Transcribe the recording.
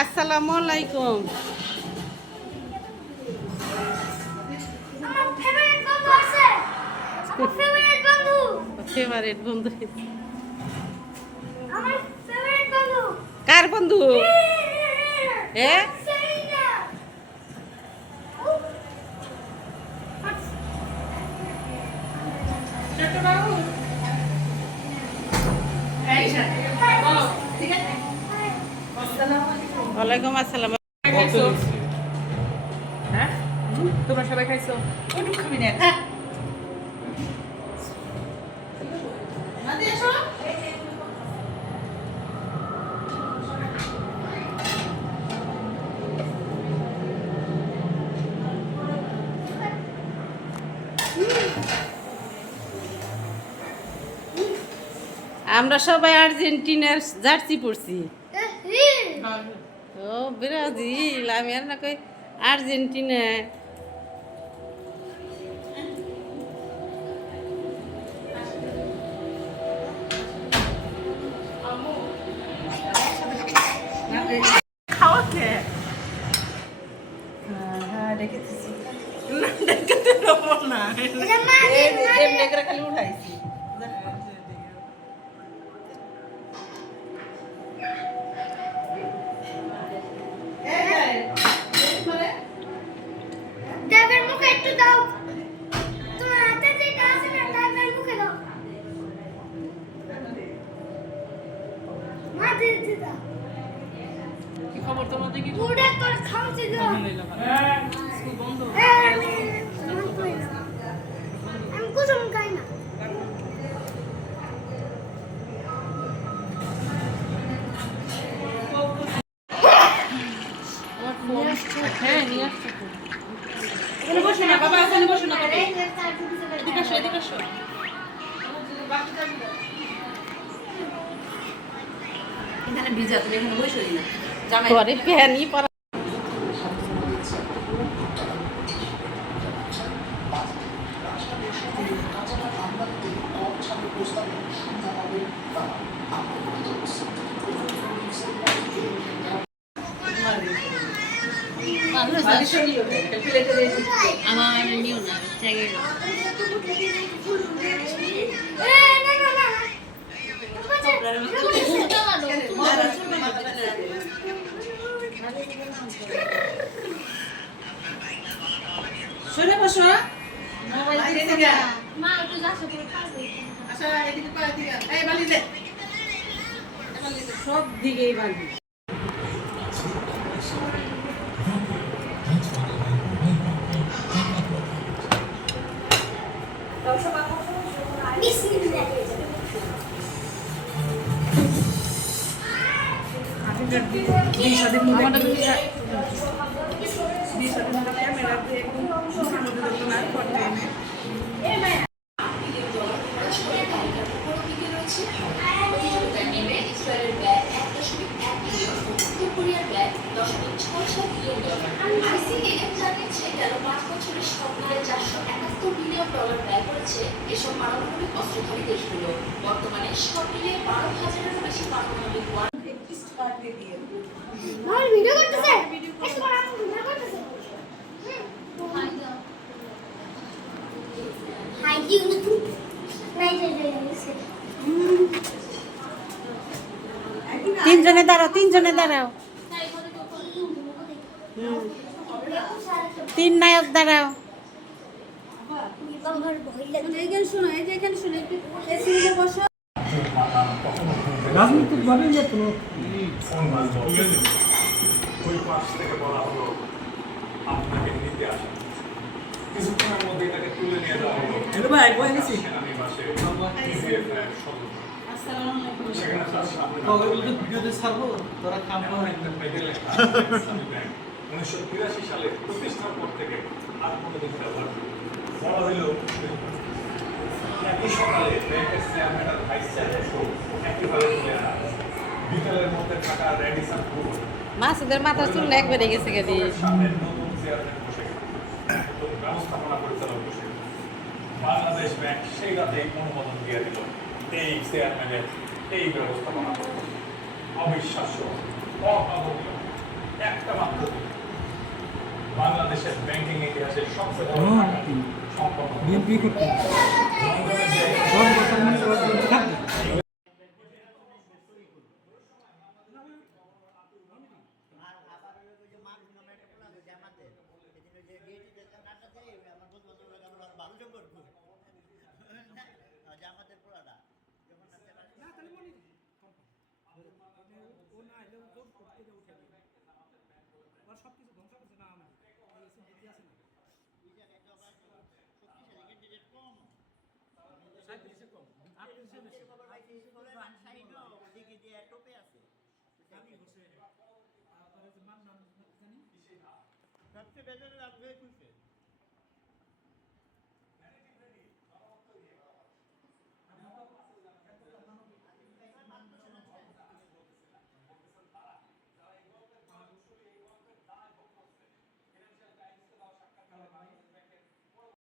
আসসালামু আলাইকুম। ফেভারিট বন্ধু কার বন্ধু? ওয়ালাইকুম আসসালাম। হ্যাঁ তোমরা সবাই খাইছো? একটু খাবি না? আমরা সবাই আর্জেন্টিনার জার্সি পরছি। ও ব্রাজিল, আমি আর না কই আর্জেন্টিনা। খাওয়াতে খালি উঠাইছি। কি খবর তোমাদের? কি পুরো তোর খাওয়াতে দাও। স্কুল বন্ধ। আমি কুসুম খাই না। হ্যাঁ নিয়ে আসছো। এখানে বসো না বাবা, এখানে বসো না বাবা। এদিকে আসো, এদিকে আসো। এখানে ভিজা, তুমি এখানে বসোই না। পরে প্যানি পরা। আমার নিও না জায়গায় শুনে বসো। মোবাইল দিকে মা একটু যাচ্ছে পুরো পাশে। আচ্ছা এদিকে পা দিকে এই বালি দে, সব দিকেই বালি। এসব পারমাণবিক অস্ত্রধারী দেশগুলো বর্তমানে সব মিলিয়ে 12,000-এরও বেশি পারমাণবিক তিনজনে দাঁড়াও, তিনজনে দাঁড়াও। তিন নায়ক দাঁড়াও। রাজনৈতিক ভাবে যে কোনো ওই পাশ থেকে বলা হলো আপনাকে নিতে আসা, কিছুক্ষণের মধ্যে এটাকে তুলে নিয়ে যাওয়া হলো সেনানিবাসে সদস্য 1983 সালে প্রতিষ্ঠার পর থেকে আর কোনোদিন ব্যবহার বলা হইল একই সকালে ব্যাংকের চেয়ারম্যান আর ভাইস চেয়ারম্যান একইভাবে তুলে আনা, বিকেলের মধ্যে থাকা রেডিসন গ্রুপ মাসুদের মাথার চুল একবারে গেছে গেদি। সামনে নতুন চেয়ারম্যান বসে নতুন ব্যবস্থাপনা পরিচালক বসে বাংলাদেশ ব্যাংক সেই রাতেই অনুমোদন দিয়ে দিল এই চেয়ারম্যানের এই ব্যবস্থাপনা করবে। অবিশ্বাস্য, অভাবনীয়, একটা মাত্র দিন। বাংলাদেশের ব্যাংকিং ইতিহাসের সবচেয়ে বড় ডাকাতি সম্পন্ন হলো। বিএনপি করতে লন্ডনের যে 10 বছর মনে করা থাকবে আর আবার ওই যে মাছ নামে একটা পোলা আছে জামাতে সেদিন ওই যে ডিএটি নাটটা দিয়ে আমার বন্ধু বান্ধব লাগে আমরা ভালো সম্পর্ক জামাতের পোলাটা যখন নাচতে পারে না তাহলে বলি ও না এলে ও জোর করতে যে উঠে দিবে ওরা সব কিছু ধ্বংস করছে না আমাদের এই এসে দিতে আছে না এই জায়গায় তো আবার শক্তিশালী ক্যান্ডিডেট কম সাইকেল কম আর কিছু বেশি দিকে দিয়ে টোপে আছে আমি হোসেন তারপরে যে মান নাম জানি সবচেয়ে বেজারের আপনি খুঁজছে